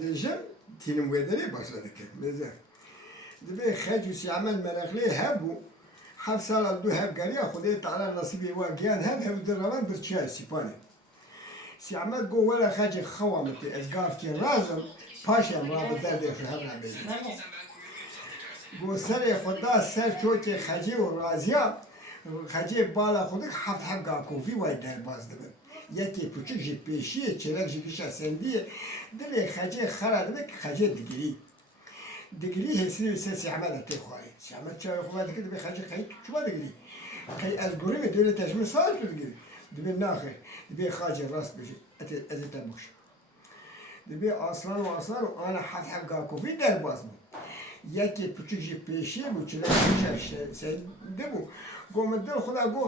ديجم تينم ويدري başladık. Meze. Dibe xecüsi amel merakli hebu. Her sala du hev gariya Xuday Teala nasibi ve giyan hev diravan bir çay sipani. Si amel go wala xeci xawameti ez gafti razım paşam rabı derde şu hev rabi. Go seri Xuda ser çoki xeci ve raziya xeci bala xudik haft hev gakofi ve derbaz dibin. Yeki küçük ji peşiye çelek ji pişa sendiye dili xeci xara dibik xeci digiri. Digiri hesini sesi amel eti xwayi. Si amel çay xwayi dikir dibi xeci xayit çuva digiri. Kay az gurimi döyle tecmi sağ digiri. Dibi naxir. Dibi xeci rast beji. Ezete boş. Dibi aslan ve aslan ana haft hev gakofi derbaz mı? Yeki küçük ji peşiye bu çelek pişa sendi bu. قوم الدل خدا قو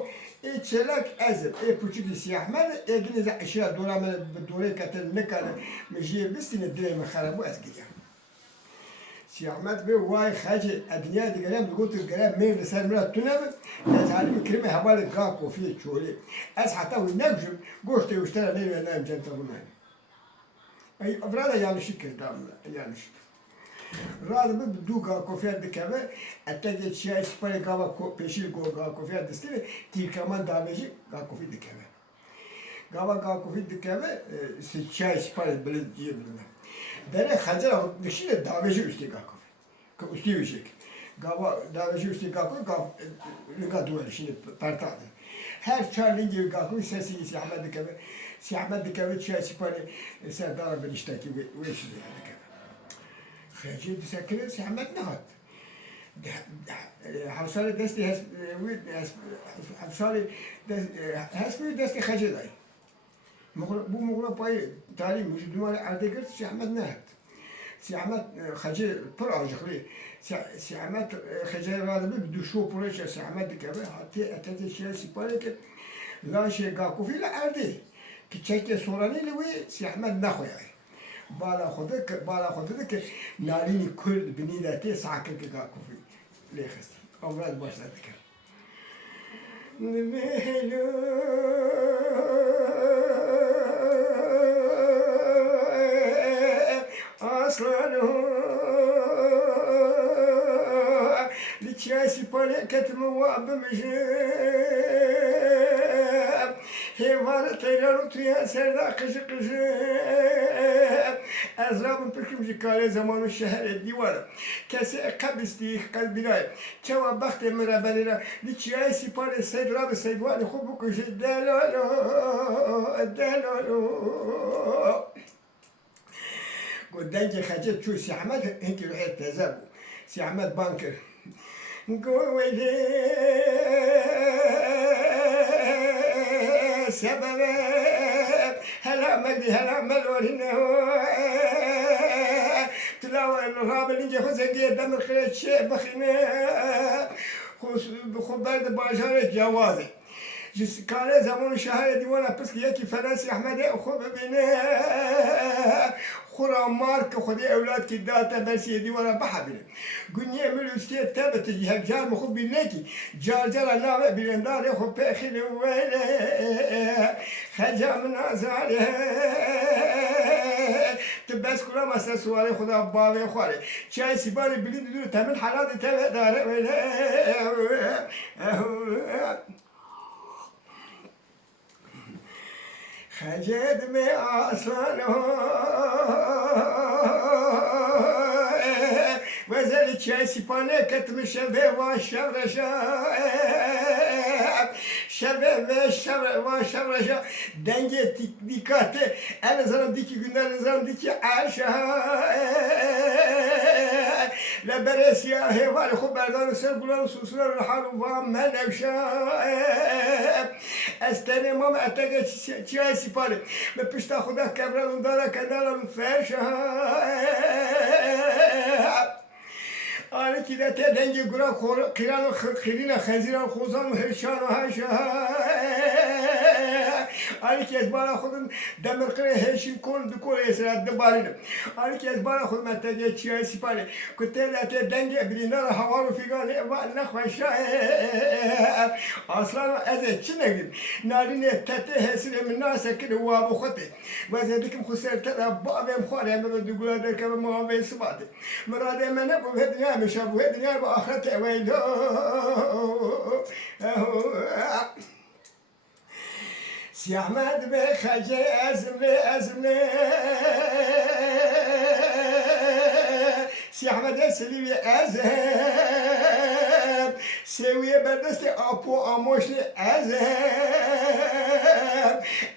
إيه شلك أزل إيه بوشك سياح ماذا إيه جنزة أشياء دورة من الدورة كتر نكال مجيء بس ندري من خرابو أسقيا سياح ماذا بيه واي خاجة الدنيا دي قلم تقول تقلم مين لسان مرا تنام لازم كلمة حوالي قاكو فيه شولي أس حتى ونجم قوشت واشترى ليه نام جنتا بناني أي أفراد يعني شكل دام يعني شكل Radımı duga kofiyat dikeme, ette çay spare gava peşil gava kofiyat distili, tilkaman daveci gava kofi dikeme. Gava kofi dikeme, çay spare böyle diyebilirim. Dere hacer dişiyle daveci üstü gava kofi, üstü yüksek. Gava daveci üstü gava kofi, gava duvar şimdi pertadı. Her çarlın gibi gava kofi sesi siyahmet dikeme, siyahmet dikeme çay spare serdara bir işteki ve işi dikeme. خیلی دیسکره سیامت نهاد. حوصله دستی هست حوصله دستی خجل دای. بو مغرب پای تعلیم وجود مال عرضه کرد سیامت نهاد. سیامت خجل پر آجخلی. سیامت خجل راد به دو شو پرش سیامت دکبه حتی اتت شیء سپاره که لاشه گاکوفی لعرضه که چک سورانی لوی سیامت نخویای. بالا خودت که نالینی کرد بنیدتی ساکر که کافی لیخست اولاد باشد که نمیلو اصلا لچاسی پالیکت مواب میشه هیوار تیرانو توی سردا قش ازرابم پکم جکاره زمان شهر دیواره کسی قبستی قلبی رای چوا بخت مرا بلیرا لیچیای سپار سید راب سیدوان خوب بکشه دلالو قدنج خجت شو سي احمد انت روحي تزابو سي احمد بانكر قوي سبب هلا مدي هلا ملورينه تلاوة الراب اللي نجي خزقية دم الخير شيء بخينه خو بعد باجارة جوازي جس كان زمان شهر ديوانا بس ياكي فرنسي أحمد أخو ببينه خورا مارك خدي أولاد كداتا بس يديوانا بحبله قنية من الأستاذ تابت تجي هجار مخو بيناكي جار نامة بلندار يخو بأخي ويله خجا من أزاله تبس كلا مسا سوالي خدا بابي خواري شاي سيبالي بلين دور تمن حالات تابت داره ويله خجد می آسانو وزلی چای سیپانه کتم شبه و شبرشا شبه و شبرشا دنگه دیکاته el zanım diki günler zanım diki aşağı لبري سياهي والي خبردان سرقلان وسوسلان الحال وما نوشا استني ماما اتاقى چای سيبالي ما بيشتا خدا كبران دارا كنالا فرشا آنی که دته دنگی گرا قیران و خیرین خنزیران خوزان و هرشان و هرشا آنی که از بالا خودم دمر قره هشیم کن دکول اسرات دباریم آنی که از بالا خودم تجه چیای سپانی کتر ات دنگ برینار هوا رو فیگان و نخوشه اصلا از چی نگیم نارینه تته حسیر من ناس کن و ابو خطه و زدیکم خسر ترا بابم خواره من دکول در که ما به ثبات مراد من ابو دنیا مش ابو دنیا با آخرت ویلو سی احمد به خجه ازمله سی احمد سلیوی ازم سویه بردست آپو آموشن ازم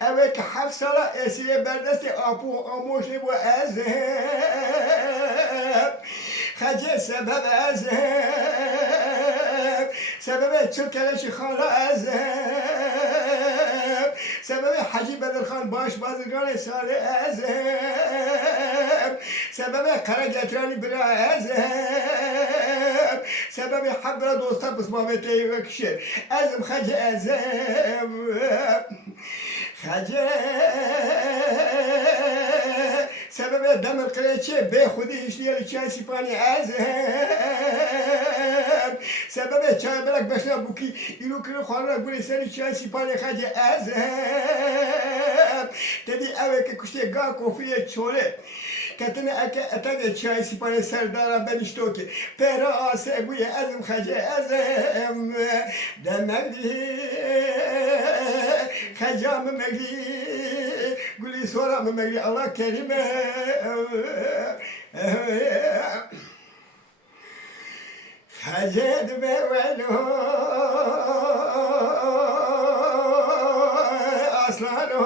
اوه که 7 ساله اسیه بردست آپو آموشن بو ازم خجه سبب ازم سبب چرکلش خاله ازم سبب حجی بدرخان باش بازرگان ساله ازم سبب قرگترانی برا ازم سبب حبر دوستا بس مامتی وکشیر ازم خجه ازم خجه سبب دم القريتشي بي خودي اشتيا لشاي سيباني ازم سبب چای بلک بشنا بوکی ایلو کنه خواره گولی سری چای سیپانی خجه ازم تدی اوه که کشته گاه کوفیه چوله کتنه اکه اتاق چای سیپانی سردارا بنشتو که پیرا آسه گوی ازم خجه ازم دمگی خجام مگی گولی سورا مگی الله کریمه خجد بولو اصلانو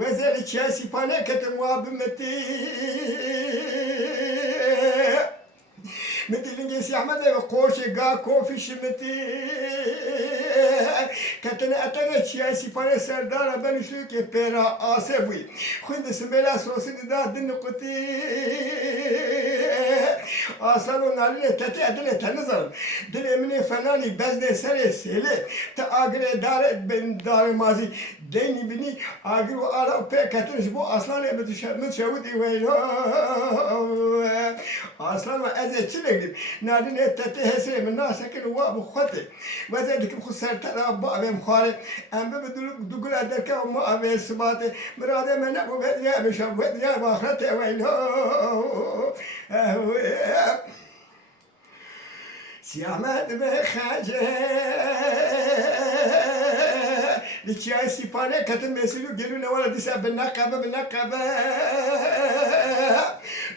وزر چاسی پانه کتم وابمتی متي فينجي احمد قوشي قا كوفي شمتي كتنا اتنا تشياسي باني سردارا بنشلو كي بيرا آسفوي خود سميلا سوسي دا دن قطي آسانو نالي تتي ادني تنظر دل امني فناني بزن سري سيلي تا اغري دار بن دار مازي ديني بني اغرو على بي كتنش بو اصلا متشودي ويلو اصلا ازي تشلي نادي تتي هسي من ناس كن وابو خطي وزادك بخسر ترى بابي مخالف ام بدل ادرك وما ابي سبات مراد من ابو بديا مش ابو بديا باخرته ويلو سي احمد بخاجه لچای سیپانه کتن مسیلو گلو نوالا دیسا بالنقبه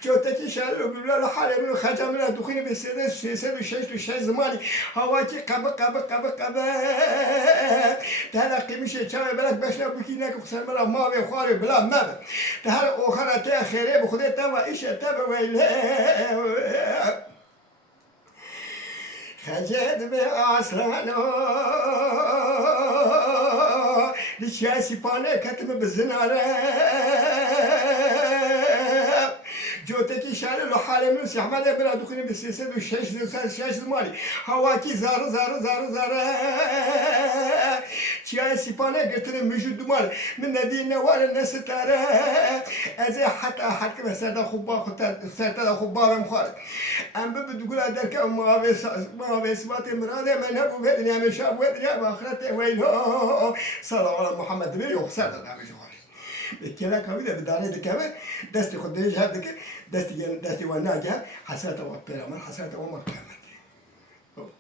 جوتکی شالو بلال حاله منو خجا منو دخینه به سیده زمانی هواکی قبه تهلا میشه چای بلک بشنا بکی نکو خسر مرا ما به خواره بلا مبه تهلا اوخرا ته خیره بخوده توا ایشه تبه ویله خجد به آسلانو لچای سیپانه کتم بزناره جوتکی شهر لو حاله من سی احمد برا دخونی به 306 زمانی هواکی زاره چیای سیپانه گرتنه میجود دومال من ندی نوار نستاره از حتی به سردا خوبا بمخواد ام بدگول درک ما سبات مراده من هبو بدنی همیشه ابو دنیا و آخرت ویلو صلی الله علی محمد بی یخسر دادم كلا كويدا بداري دكابة دستي خديج هذا دستي وناجها حسرته وبيرمان حسرته ومركب